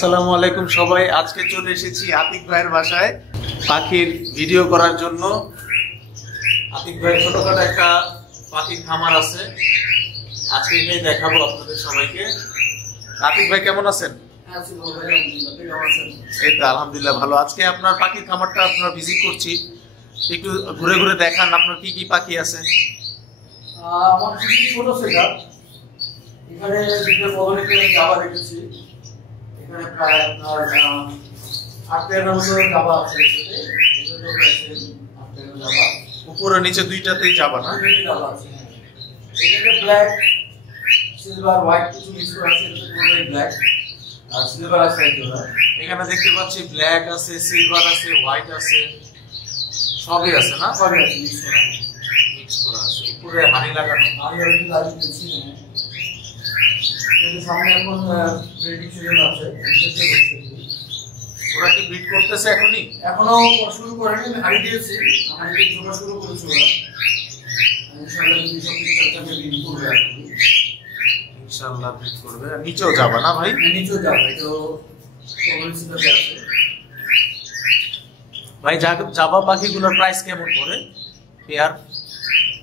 আসসালামু আলাইকুম সবাই। আজকে চলে এসেছি আতিক ভাইয়ের বাসায় পাখির ভিডিও করার জন্য। আতিক ভাইয়ের ছোটখাটো একটা পাখির খামার আছে, আজকে এটাই দেখাবো আপনাদের সবাইকে। আতিক ভাই কেমন আছেন? এই তো আলহামদুলিল্লাহ ভালো। আজকে আপনার পাখির খামারটা আপনার ভিজিট করছি, একটু ঘুরে ঘুরে দেখান আপনার কি কি পাখি আছে। আমার খুবই ছোট সেটআপ। এখানে দুটো কলোনিতে জাবা রেখেছি। এখানে প্রায় আপনার 8-10 মতো জাবা আছে। এটাতে প্রায় 8-10 জাবা। উপরে নিচে দুইটাতেই যাবা না? দুইটাতেই জাবা আছে। এটাতে ব্ল্যাক, সিলভার, হোয়াইট কিছু মিক্স করা আছে। এটা পুরোটাই ব্ল্যাক আর সিলভার আছে একদম। এখানে দেখতে পাচ্ছি ব্ল্যাক আছে, সিলভার আছে, হোয়াইট আছে, সবই আছে না? সবই আছে মিক্স করা আছে। উপরে হানি লাগানো। আমি অলরেডি লাগিয়েছি। এর সামনে এখন ব্রিডিং সিজন আছে। ওরা কি ব্রিড করতেছে এখনই? এখনো শুরু করেনি, আমি হাড়ি দিয়েছি। হাড়ি দিয়ে ছোট শুরু করেছি ওরা। ইনশাআল্লাহ যদি সব কিছু ঠিকঠাক ব্রিড করবে এখন। ইনশাআল্লাহ ব্রিড করবে। নিচেও যাবা না ভাই? নিচেও যাবে, তো কমিউনিটিতে আছে। ভাই জাবা পাখিগুলোর প্রাইস কেমন পড়ে পেয়ার?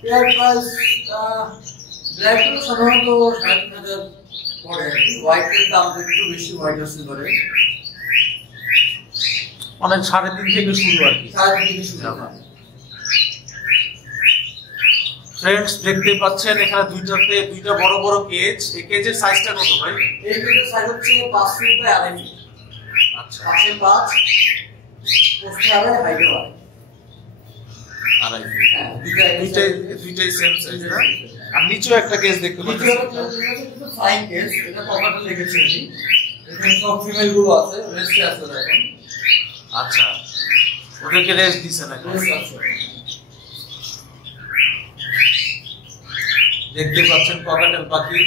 পেয়ার প্রাইস ব্ল্যাক গুলো সাধারণত 3,500 পড়ে। হোয়াইটের দাম একটু বেশি, হোয়াইট আর সিলভারে মানে 3.5 থেকে শুরু আর কি। 3.5 থেকে শুরু। ফ্রেন্ডস দেখতে পাচ্ছেন এখানে দুইটা বড় বড় কেজ। এই কেজের সাইজটা কত ভাই? এই কেজের সাইজ হচ্ছে 5 ফিট বাই 2.5 ফিট। আচ্ছা, 5 পোস্টে হবে, হাইটে হবে 2.5 ফিট। হ্যাঁ, দুইটাই সেম সাইজ না? আর নিচেও একটা কেজ দেখতে পাচ্ছি। ফাইন কেস, এটা কভারটা লিখেছি আমি। এখানে সব ফিমেল গুলো আছে, রেস্টে আছে এখন। আচ্ছা, ওদেরকে রেস্ট দিছেন এখন? দেখতে পাচ্ছেন ককাটেল পাখি,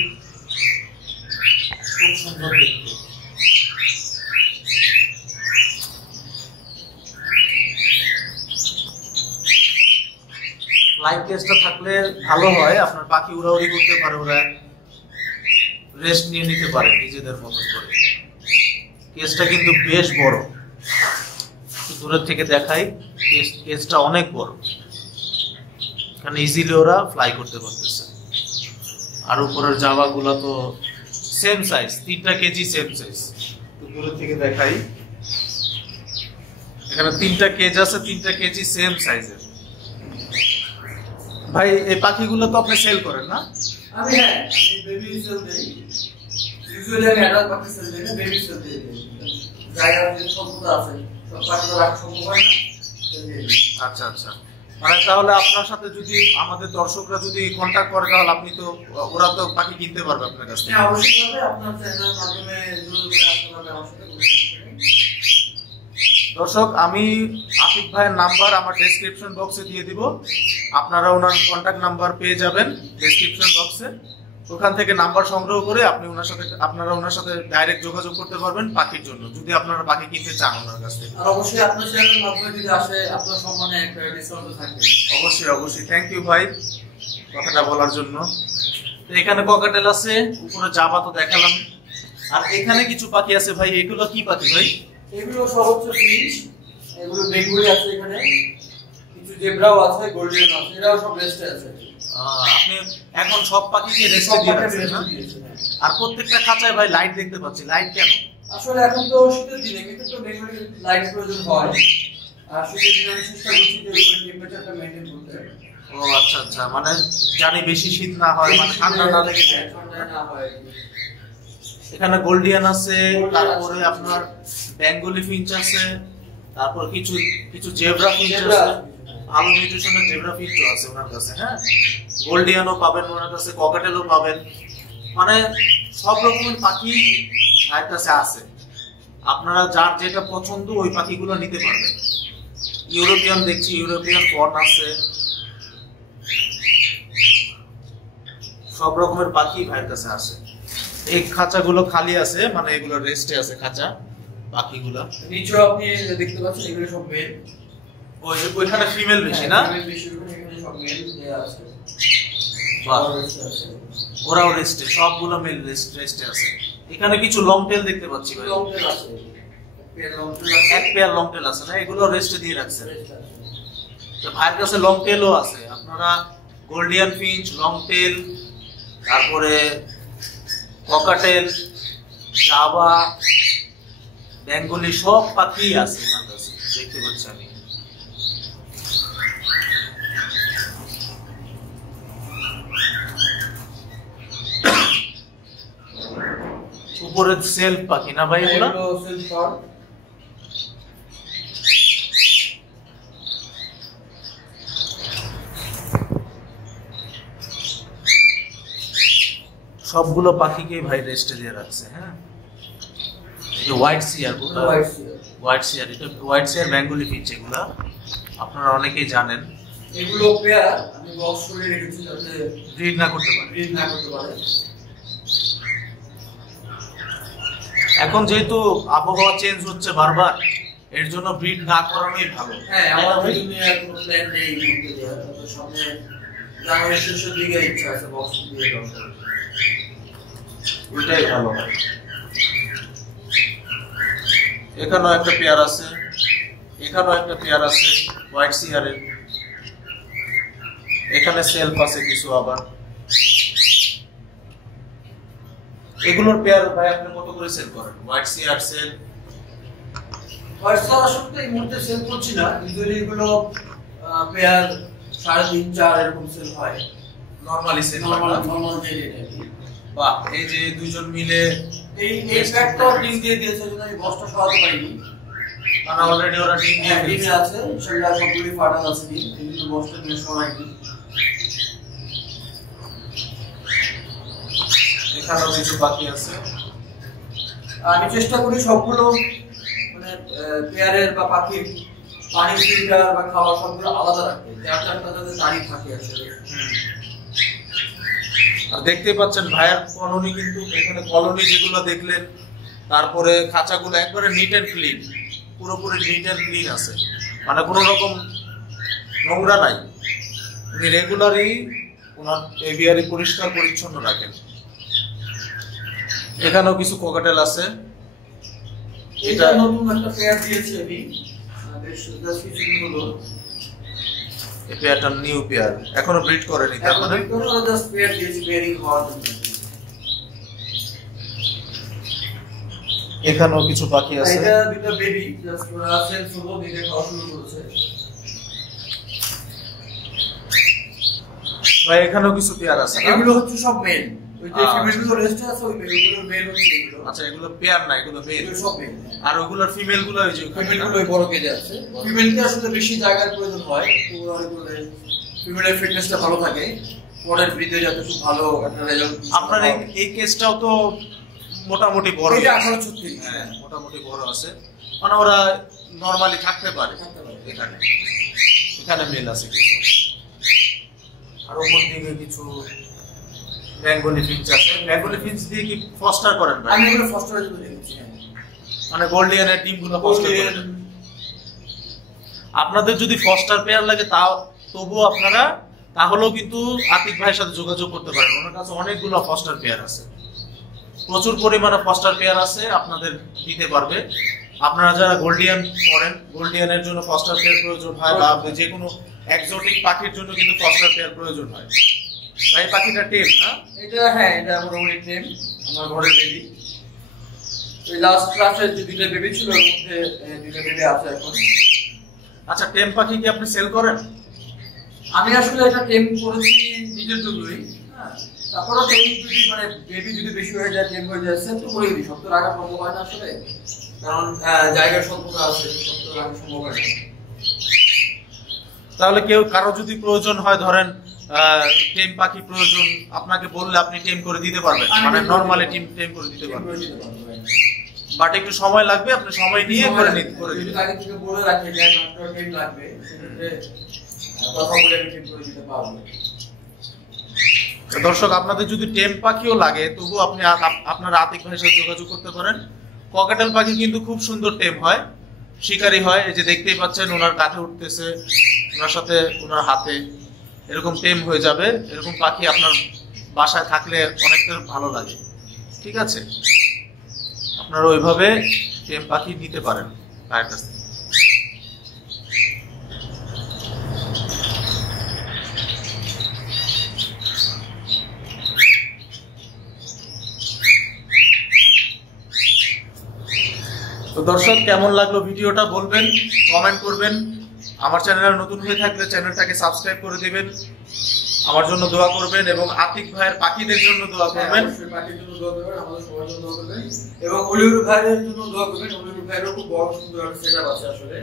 খুব সুন্দর দেখতে। ফ্লাই কেসটা থাকলে ভালো হয়, আপনার পাখি উড়াউড়ি করতে পারে, ওরা রেস্ট নিয়ে নিতে পারে নিজেদের মতো করে। কেসটা কিন্তু বেশ বড়, দূরের থেকে দেখাই, কেসটা অনেক বড়। এখানে ইজিলি ওরা ফ্লাই করতে পারতেছে। আর উপরের জাবাগুলো তো সেম সাইজ, 3টা কেজি সেম সাইজ। দূরের থেকে দেখাই, এখানে 3টা কেজ আছে, 3টা কেজি সেম সাইজের। ভাই এই পাখিগুলো তো আপনি সেল করেন না? আমি বেবি সেল দেই। ইউজুয়ালি আমি অ্যাডাল্ট পাখি সেল দেই না, বেবি সেল দেই। জায়গা যে সম্পদ আছে, সব পাখি তো রাখা সম্ভব হয় না। আচ্ছা আচ্ছা, মানে তাহলে আপনার সাথে যদি আমাদের দর্শকরা যদি কন্টাক্ট করে তাহলে আপনি তো, ওরা তো পাখি কিনতে পারবে আপনার কাছ থেকে। হ্যাঁ, অবশ্যই পারবে। আপনার চ্যানেলের মাধ্যমে যোগাযোগ করে আসতে পারবে আমার সাথে, কোনো সমস্যা নেই। দর্শক, আমি আতিক ভাইয়ের নাম্বার আমার ডেসক্রিপশন বক্সে দিয়ে দিব। আপনারা ওনার কন্টাক্ট নাম্বার পেয়ে যাবেন ডেসক্রিপশন বক্সে। ওখান থেকে নাম্বার সংগ্রহ করে আপনারা ওনার সাথে ডাইরেক্ট যোগাযোগ করতে পারবেন পাখির জন্য, যদি আপনারা পাখি কিনতে চান ওনার কাছ থেকে। আর অবশ্যই আপনার চ্যানেলের মাধ্যমে যদি আসে, আপনার সম্মানে একটা ডিসকাউন্ট থাকবে। অবশ্যই অবশ্যই, থ্যাংক ইউ ভাই কথাটা বলার জন্য। তো এখানে ককাটেল আছে, উপরে জাবা তো দেখালাম। আর এখানে কিছু পাখি আছে ভাই, এগুলো কি পাখি ভাই? এগুলো সব হচ্ছে ফিশ। এগুলো বেঙ্গলি আছে, এখানে কিছু জেব্রাও আছে, গোল্ডেন আছে, এরাও সব রেস্টে আছে। আপনি এখন সব পাখিকে রেস্টে দিয়ে রাখছেন না? আর প্রত্যেকটা খাঁচায় ভাই লাইট দেখতে পাচ্ছি, লাইট কেন? আসলে এখন তো শীতের দিনে কিন্তু তো বেঙ্গলি লাইট প্রয়োজন হয়। আর শীতের দিনে আমি চেষ্টা করছি যে রুমের টেম্পারেচারটা মেইনটেইন করতে। ও আচ্ছা আচ্ছা, মানে জানি বেশি শীত না হয়, মানে ঠান্ডা না লেগে যায়, ঠান্ডা না হয়। এখানে গোল্ডিয়ান আছে, তারপরে আপনার বেঙ্গলি ফিঞ্চ আছে, তারপর কিছু কিছু জেব্রা ফিঞ্চ আছে, ভালো মিউটেশনের জেব্রা ফিঞ্চও আছে ওনার কাছে। হ্যাঁ, গোল্ডিয়ানও পাবেন ওনার কাছে, ককাটেলও পাবেন, মানে সব রকমের পাখি তার কাছে আছে। আপনারা যার যেটা পছন্দ ওই পাখিগুলো নিতে পারবেন। ইউরোপিয়ান দেখছি, ইউরোপিয়ান ফর্ন আছে, সব রকমের পাখি ভাইয়ের কাছে আছে। এই খাঁচাগুলো খালি আছে, মানে এগুলো রেস্টে আছে খাঁচা পাখিগুলা। নিচে আপনি দেখতে পাচ্ছেন এগুলো সব মেল। ওইখানে ফিমেল বেশি না? ফিমেল বেশি, এখানে সব মেল দেয়া আছে। ওরাও রেস্টে, সবগুলো মেল রেস্টে আছে। এখানে কিছু লং টেল দেখতে পাচ্ছি ভাই। লং টেল আছে, এক পেয়ার লং টেল আছে না, এগুলো রেস্টে দিয়ে রাখছেন। তো ভাইয়ের কাছে লং টেলও আছে, আপনারা গোল্ডিয়ান ফিঞ্চ, লং টেল, তারপরে ককাটেল, জাভা, বেঙ্গলি সব পাখি আছে ওনার কাছে, দেখতে পাচ্ছি আমি। উপরে সেলফ পাখি না ভাই এগুলো? সেলফ পার। সবগুলো পাখিকে ভাই রেস্টে দিয়ে রাখছে। হ্যাঁ, এটা হোয়াইট সিয়ার, হোয়াইট সিয়ার, এটা হোয়াইট সিয়ার বেঙ্গলি ফিঞ্চ, এগুলা আপনারা অনেকেই জানেন। এগুলো পেয়ার আমি বক্স করে রেখেছি যাতে ব্রিড না করতে পারে, ব্রিড না করতে পারে। এখন যেহেতু আবহাওয়া চেঞ্জ হচ্ছে বারবার, এর জন্য ব্রিড না করানোই ভালো। হ্যাঁ, আমার দুনিয়া কোনো প্ল্যান নেই করতে দেওয়ার, তো সামনে জানুয়ারি শেষের দিকে ইচ্ছা আছে বক্স দিয়ে দেওয়ার। ওইটাই ভালো হয়। এখানেও একটা পেয়ার আছে, এখানেও একটা পেয়ার আছে হোয়াইট সিয়ারের। এখানে সেলফ আছে কিছু আবার। এগুলোর পেয়ার ভাই আপনি কত করে সেল করেন? হোয়াইট সিয়ার সেল, হোয়াইট সিয়ার আসলে এই মুহূর্তে সেল করছি না, ইউজুয়ালি এগুলো পেয়ার 3.5 4 এরকম সেল হয় নরমালি সেল, নরমাল যে রেট আর কি। বাহ, এই যে দুইজন মিলে এই প্যাকটা ডিম দিয়ে দিয়েছে, যদি আমি বক্সটা সরাতে পারিনি, মানে অলরেডি ওরা ডিম দিয়ে ডিম দিয়েছে। আছে, ইনশাআল্লাহ সবগুলি ফাটাল আছে ডিম, কিন্তু বক্সটা নিয়ে সরাইনি। এখানেও কিছু বাকি আছে। আমি চেষ্টা করি সবগুলো মানে পেয়ারের বা পাখির পানি ফিল্টার বা খাওয়া সবগুলো আলাদা রাখতে, যাতে যাতে তারিখ থাকে আসলে। আর দেখতে পাচ্ছেন ভাইয়ের কলোনি, কিন্তু এখানে কলোনি যেগুলো দেখলেন, তারপরে খাঁচাগুলো একবারে নিট এন্ড ক্লিন, পুরোপুরি নিট এন্ড ক্লিন আছে, মানে কোনো রকম নোংরা নাই। উনি রেগুলারই ওনার এভিয়ারি পরিষ্কার পরিচ্ছন্ন রাখেন। এখানেও কিছু ককাটেল আছে। এটা নতুন একটা পেয়ার দিয়েছে আমি, বেশ কিছুদিন হলো। এই পেয়ারটা নিউ পেয়ার, এখনো ব্রিড করেনি, তার মানে জাস্ট পেয়ার দিয়েছি পেয়ারিং হওয়ার জন্য। এখানেও কিছু পাখি আছে। এটা দুটো বেবি, জাস্ট ওরা সেল শুরু দিতে খাওয়া শুরু করেছে। ভাই এখানেও কিছু পেয়ার আছে। এগুলো হচ্ছে সব মেল, ওই যে ফিমেলগুলো রেস্টে আছে, ওই মেলগুলো মেল হচ্ছে এগুলো। আচ্ছা, এগুলো পেয়ার না, এগুলো মেল, এগুলো সব মেল। আর ওগুলোর ফিমেল গুলো ওই যে ফিমেলগুলো ওই বড় কেজে আছে। ফিমেলকে আসলে বেশি জায়গার প্রয়োজন হয়, তো ওরা করে ফিমেলের ফিটনেসটা ভালো থাকে, পরের ব্রিডে যাতে খুব ভালো একটা রেজাল্ট। আপনার এই কেসটাও তো মোটামুটি বড়, এটা 1836। হ্যাঁ, মোটামুটি বড় আছে, মানে ওরা নরমালি থাকতে পারে। এখানে এখানে মেল আছে কিছু, আর ওপর দিকে কিছু বেঙ্গলি ফিঞ্চ আছে। বেঙ্গলি ফিঞ্চ দিয়ে কি ফস্টার করেন ভাই? আমি এগুলো ফস্টারের জন্য রেখেছি। মানে গোল্ডিয়ানের টিমগুলো ফস্টার করেন? আপনাদের যদি ফস্টার পেয়ার লাগে তবুও আপনারা তাহলেও কিন্তু আতিক ভাইয়ের সাথে যোগাযোগ করতে পারেন, ওনার কাছে অনেকগুলো ফস্টার পেয়ার আছে, প্রচুর পরিমাণে ফস্টার পেয়ার আছে, আপনাদের দিতে পারবে। আপনারা যারা গোল্ডিয়ান করেন, গোল্ডিয়ানের জন্য ফস্টার পেয়ার প্রয়োজন হয়, বা যে কোনো এক্সোটিক পাখির জন্য কিন্তু ফস্টার পেয়ার প্রয়োজন হয়। ভাই পাখিটা টেম না? এটা হ্যাঁ, এটা মোটামুটি টেম, আমার ঘরের বেবি। ওই লাস্ট ক্লাসে যে দুটো বেবি ছিল, ওর মধ্যে দুটো বেবি আছে এখন। আচ্ছা, টেম পাখি কি আপনি সেল করেন? আমি আসলে এটা টেম করেছি নিজের জন্যই, হ্যাঁ। তারপরে টেম যদি মানে বেবি যদি বেশি হয়ে যায়, টেম হয়ে যায়, সেল তো করে দিই। সব তো রাখা সম্ভব হয় না আসলে, কারণ জায়গার স্বল্পতা আছে, সব তো রাখা সম্ভব হয় না। তাহলে কারো যদি প্রয়োজন হয়, ধরেন টেম পাখি প্রয়োজন, আপনাকে বললে আপনি টেম করে দিতে পারবেন, মানে নরমালি টেম করে দিতে পারবেন, বাট একটু সময় লাগবে, আপনি সময় নিয়ে করে দিতে আগে থেকে বলে রাখি যে একটা টেম লাগবে, কথা বলে আমি টেম করে দিতে পারবো। দর্শক, আপনাদের যদি টেম পাখিও লাগে, তবু আপনি আপনার আতিক ভাইয়ের সাথে যোগাযোগ করতে পারেন। ককাটেল পাখি কিন্তু খুব সুন্দর টেম হয়, শিকারি হয়। এই যে দেখতেই পাচ্ছেন, ওনার কাঁধে উঠতেছে, ওনার সাথে ওনার হাতে এরকম টেম হয়ে যাবে। এরকম পাখি আপনার বাসায় থাকলে অনেকটা ভালো লাগে। ঠিক আছে। আপনারা ওইভাবে টেম পাখি নিতে পারেন ভাইয়ের কাছ থেকে। তো দর্শক, কেমন লাগলো ভিডিওটা বলবেন, কমেন্ট করবেন। আমার চ্যানেলে নতুন হয়ে থাকলে চ্যানেলটাকে সাবস্ক্রাইব করে দিবেন, আমার জন্য দোয়া করবেন এবং আতিক ভাইয়ের পাখিদের জন্য দোয়া করবেন। পাখির জন্য দোয়া করবেন, আমাদের সবার জন্য দোয়া করবেন এবং অলিউর ভাইয়ের জন্য দোয়া করবেন। অলিউর ভাইয়েরও খুব বড় সুন্দর একটা সেটআপ আছে আসলে।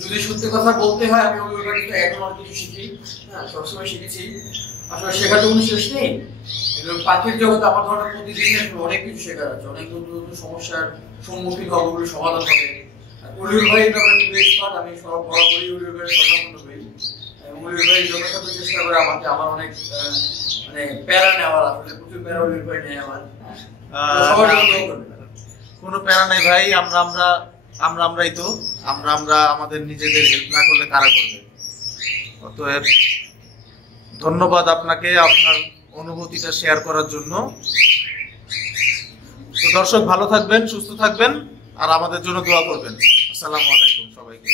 যদি সত্যি কথা বলতে হয়, আমি অলিউর ভাই থেকে এখন অনেক কিছু শিখি, হ্যাঁ সবসময় শিখেছি। আসলে শেখার কোনো শেষ নেই। এবং পাখির জগতে আমার ধরনের প্রতিদিন অনেক কিছু শেখার আছে, অনেক নতুন নতুন সমস্যার সম্মুখীন হবো, ওগুলো সমাধান হবে। অলিউর ভাই এটা খুব এক্সপার্ট, আমি সব বরাবরই অলিউর ভাইয়ের কথা মনে করি। অলিউর ভাই যথাযথ চেষ্টা করে আমাকে, আমার অনেক মানে প্যারা নেওয়ার, আসলে প্রচুর প্যারা অলিউর ভাই নেয় আমার। কোনো প্যারা নাই ভাই, আমরাই তো আমরা আমাদের নিজেদের হেল্প না করলে কারা করবে? অতএব ধন্যবাদ আপনাকে আপনার অনুভূতিটা শেয়ার করার জন্য। তো দর্শক, ভালো থাকবেন, সুস্থ থাকবেন আর আমাদের জন্য দোয়া করবেন। আসসালামু আলাইকুম সবাইকে।